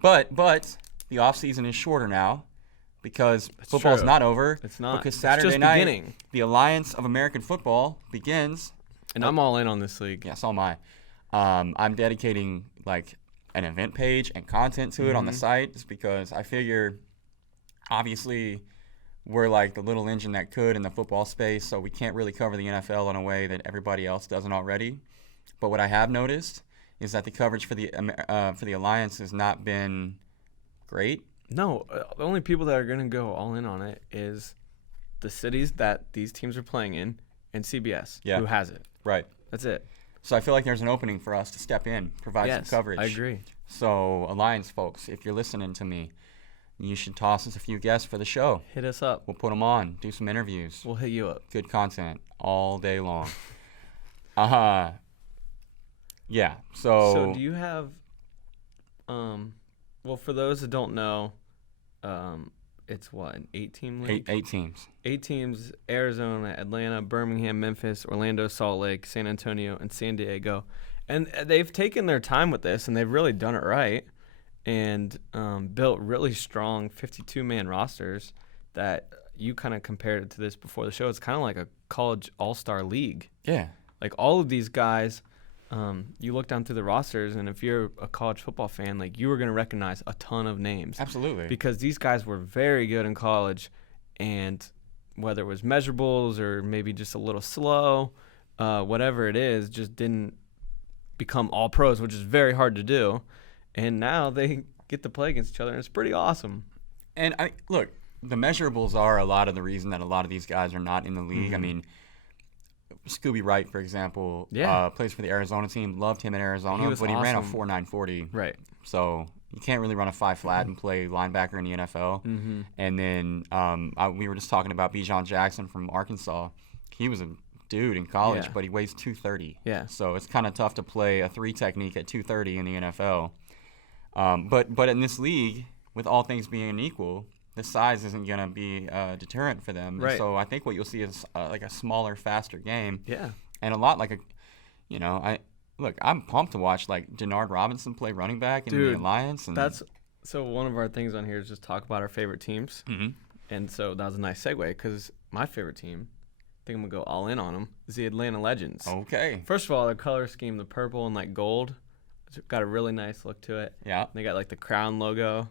But the offseason is shorter now because That's football's true. not over. It's not. Because It's Saturday just night, beginning. the Alliance of American Football begins. And I'm all in on this league. Yeah, so am I. I'm dedicating like an event page and content to it on the site just because I figure obviously we're like the little engine that could in the football space, so we can't really cover the NFL in a way that everybody else doesn't already. But what I have noticed is that the coverage for the Alliance has not been great. No, the only people that are going to go all in on it is the cities that these teams are playing in and CBS, who has it. Right. That's it. So I feel like there's an opening for us to step in, provide some coverage. I agree. So Alliance folks, if you're listening to me, you should toss us a few guests for the show. Hit us up. We'll put them on, do some interviews. We'll hit you up. Good content all day long. Yeah. So do you have well, for those that don't know, it's what, an 8-team league? Eight teams. 8 teams: Arizona, Atlanta, Birmingham, Memphis, Orlando, Salt Lake, San Antonio, and San Diego. And they've taken their time with this, and they've really done it right, and built really strong 52-man rosters that you kind of compared it to this before the show. It's kind of like a college all-star league. Yeah. Like all of these guys, you look down through the rosters, and if you're a college football fan, like you were going to recognize a ton of names. Absolutely. Because these guys were very good in college, and whether it was measurables or maybe just a little slow, whatever it is, just didn't become all pros, which is very hard to do. And now they get to play against each other, and it's pretty awesome. And look, the measurables are a lot of the reason that a lot of these guys are not in the league. I mean, Scooby Wright, for example, plays for the Arizona team. Loved him in Arizona, but he ran a 4.940. Right. So you can't really run a 5 flat and play linebacker in the NFL. And then we were just talking about Bijan Jackson from Arkansas. He was a dude in college, but he weighs 230. Yeah. So it's kind of tough to play a 3 technique at 230 in the NFL. But in this league, with all things being equal, the size isn't going to be a deterrent for them. Right. So I think what you'll see is like a smaller, faster game. Yeah. And a lot like I'm pumped to watch like Denard Robinson play running back in the Alliance. And so one of our things on here is just talk about our favorite teams. And so that was a nice segue because my favorite team, I think I'm going to go all in on them, is the Atlanta Legends. Okay. First of all, their color scheme, the purple and like gold, it's got a really nice look to it. Yeah. They got like the crown logo.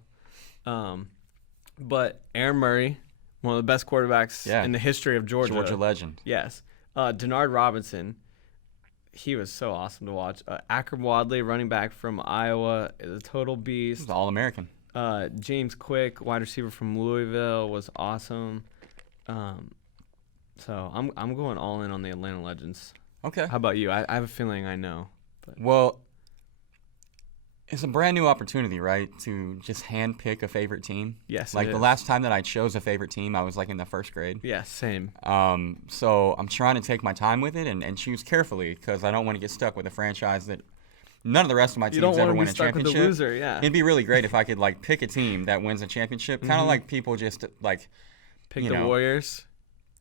But Aaron Murray, one of the best quarterbacks in the history of Georgia. Georgia legend. Yes. Denard Robinson, he was so awesome to watch. Akram Wadley, running back from Iowa, is a total beast. He's All-American. James Quick, wide receiver from Louisville, was awesome. So I'm going all in on the Atlanta Legends. Okay. How about you? I have a feeling I know. But. Well, it's a brand new opportunity, right, to just handpick a favorite team. Yes, like the last time that I chose a favorite team, I was like in the 1st grade. Yeah, same. So I'm trying to take my time with it and choose carefully because I don't want to get stuck with a franchise that none of the rest of my teams ever win a championship. With the loser, yeah. It'd be really great if I could like pick a team that wins a championship, kind of like people just like pick the Warriors.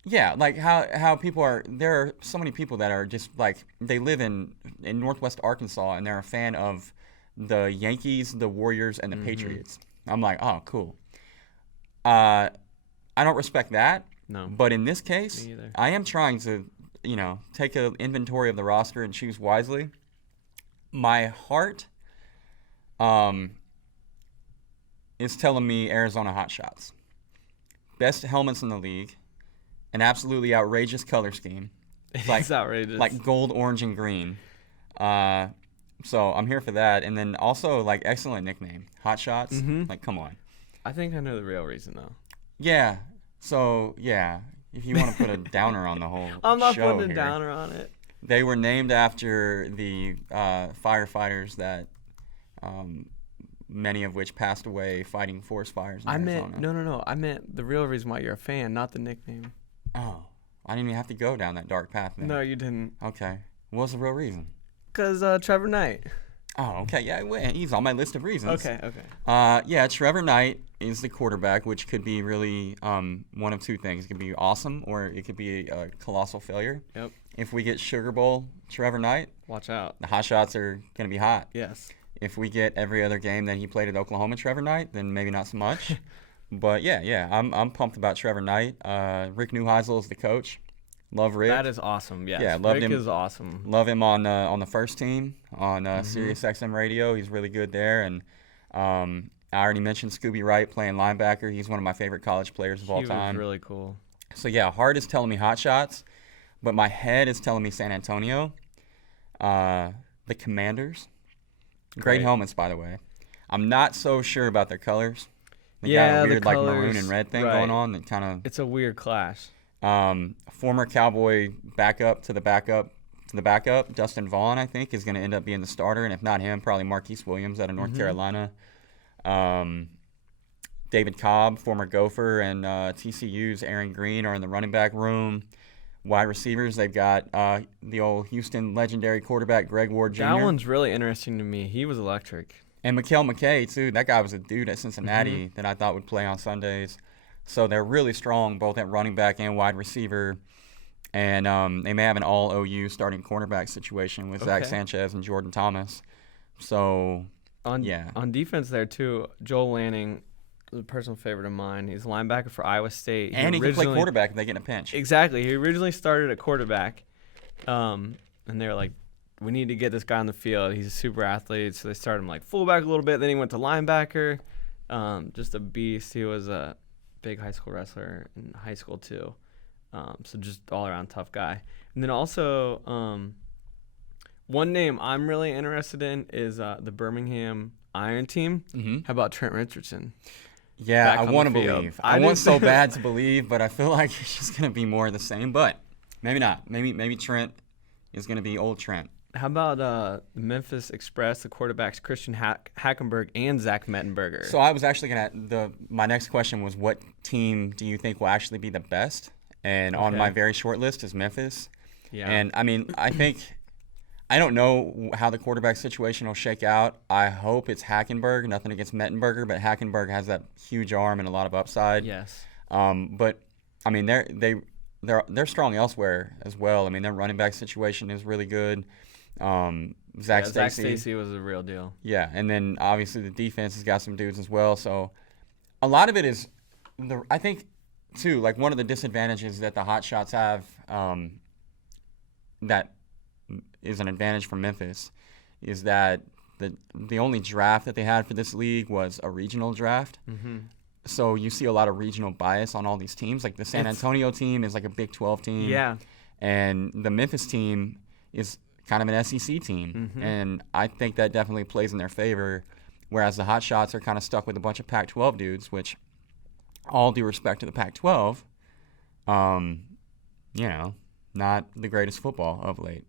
Yeah, like how people are. There are so many people that are just like they live in Northwest Arkansas and they're a fan of the Yankees, the Warriors, and the Patriots. I'm like, oh, cool. I don't respect that. No. But in this case, Me either. I am trying to, take an inventory of the roster and choose wisely. My heart is telling me Arizona Hotshots. Best helmets in the league. An absolutely outrageous color scheme. It's outrageous. Like gold, orange, and green. So I'm here for that. And then also, like, excellent nickname. Hot Shots. Like, come on. I think I know the real reason, though. Yeah. So, yeah. If you want to put a downer on the whole I'm not show putting a here, downer on it. They were named after the firefighters that many of which passed away fighting forest fires in Arizona. No. I meant the real reason why you're a fan, not the nickname. Oh. I didn't even have to go down that dark path then. No, you didn't. Okay. What's the real reason? Because Trevor Knight. Oh, okay. Yeah, he's on my list of reasons. Okay. Yeah, Trevor Knight is the quarterback, which could be really one of two things. It could be awesome or it could be a colossal failure. Yep. If we get Sugar Bowl Trevor Knight, watch out. The hot shots are going to be hot. Yes. If we get every other game that he played at Oklahoma Trevor Knight, then maybe not so much. But yeah, I'm pumped about Trevor Knight. Rick Neuheisel is the coach. Love Rick. That is awesome. Yes. Yeah, loved Rick him. is awesome. Love him on the first team on Sirius XM Radio. He's really good there. And I already mentioned Scooby Wright playing linebacker. He's one of my favorite college players of all time. He was really cool. So yeah, heart is telling me Hot Shots, but my head is telling me San Antonio. The Commanders. Great helmets, by the way. I'm not so sure about their colors. They got a weird the colors, like maroon and red thing going on. That kind of. It's a weird clash. Former Cowboy backup to the backup, Dustin Vaughn, I think, is going to end up being the starter, and if not him, probably Marquise Williams out of North Carolina. David Cobb, former Gopher, and TCU's Aaron Green are in the running back room. Wide receivers, they've got the old Houston legendary quarterback Greg Ward Jr. That one's really interesting to me. He was electric. And Mikael McKay, too. That guy was a dude at Cincinnati that I thought would play on Sundays. So they're really strong both at running back and wide receiver. And they may have an all-OU starting cornerback situation with Zach Sanchez and Jordan Thomas. So, on defense there, too, Joel Lanning, a personal favorite of mine. He's a linebacker for Iowa State. And he can play quarterback if they get in a pinch. Exactly. He originally started at quarterback. And they were like, we need to get this guy on the field. He's a super athlete. So they started him like fullback a little bit. Then he went to linebacker. Just a beast. He was a big high school wrestler in high school too. So just all around tough guy. And then also one name I'm really interested in is the Birmingham Iron Team. How about Trent Richardson? Yeah, I want to believe. I want so bad to believe, but I feel like it's just going to be more of the same. But maybe not. Maybe Trent is going to be old Trent. How about the Memphis Express, the quarterbacks Christian Hackenberg and Zach Mettenberger? So I was actually my next question was, what team do you think will actually be the best? And on my very short list is Memphis. Yeah. And I mean, I don't know how the quarterback situation will shake out. I hope it's Hackenberg. Nothing against Mettenberger, but Hackenberg has that huge arm and a lot of upside. Yes. But I mean, they're strong elsewhere as well. I mean, their running back situation is really good. Zach Stacy was a real deal. Yeah, and then obviously the defense has got some dudes as well. So a lot of it is, I think, too, like one of the disadvantages that the Hot Shots have that is an advantage for Memphis is that the only draft that they had for this league was a regional draft. So you see a lot of regional bias on all these teams. Like the San Antonio team is like a Big 12 team. Yeah. And the Memphis team is kind of an SEC team. And I think that definitely plays in their favor, whereas the Hot Shots are kind of stuck with a bunch of Pac-12 dudes, which, all due respect to the Pac-12, not the greatest football of late.